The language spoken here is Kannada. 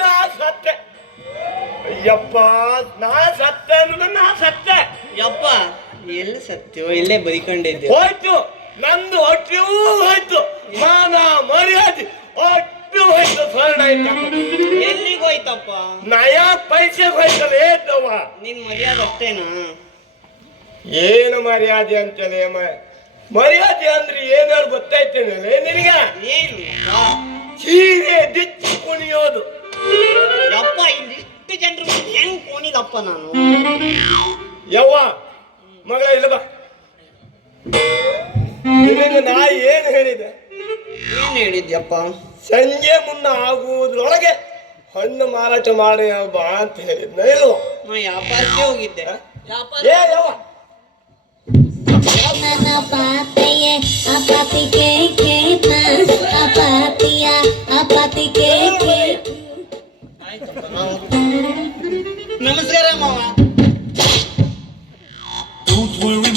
ನಾ ಸತ್ತೆ ನಾ ಸತ್ತೆ ಅನ್ನೋದು ನಾ ಸತ್ತೆ ಯಪ್ಪ, ಎಲ್ಲಿ ಸತ್ಯೋ, ಇಲ್ಲೇ ಬರಿಕೊಂಡಿದ್ದೆ ಹೋಯ್ತು, ನಂದು ಹೊಟ್ಟೆಯೂ ಹೋಯ್ತು ಮಾನ ಮರ್ಯಾದೆ ಒಟ್ಟು ಹೋಯ್ತು ಸ್ವರ್ಣ ಎಲ್ಲಿಗೆ ಹೋಯ್ತಪ್ಪ? ನಯಾ ಪೈಸೆ ಹೋಯ್ತಲ್ಲ ಏತವ್ವ? ನಿನ್ ಮರ್ಯಾದೆ ಅಷ್ಟೇನಾ? ಏನು ಮರ್ಯಾದೆ ಅಂತಲೇ ಮರ್ಯಾದೆ ಅಂದ್ರೆ ಏನಾದ್ರು ಗೊತ್ತೈತೇನಲ್ಲ ನಿನಗ? ಏನು? ಸೀರೆ ದಿಚ್ಚಿ ಕುಣಿಯೋದು. ಯಪ್ಪ ಇಲ್ಲಿಷ್ಟು ಜನರು ಹೆಂಗ್ ಕುಣಿದಪ್ಪ ನಾನು? ಯವ್ವ ಮಗಳ ಇಲ್ಲ ಬಾ. ನಿನಗೆ ನಾ ಏನು ಹೇಳಿದೆ ಸಂಜೆ ಮುನ್ನ ಆಗುವುದ್ರೊಳಗೆ ಹಣ್ಣು ಮಾರಾಟ ಮಾಡಿ ಬಾ ಅಂತ ಹೇಳಿದ್ನ ಇಲ್ವ? ನಾ ವ್ಯಾಪಾರಕ್ಕೆ ಹೋಗಿದ್ದೆ. ವ್ಯಾಪಾರ ಏ ಯವ್ವ? ಆಯ್ತಪ್ಪ ನಾವು ನಮಸ್ಕಾರ ಮಾವ. Don't worry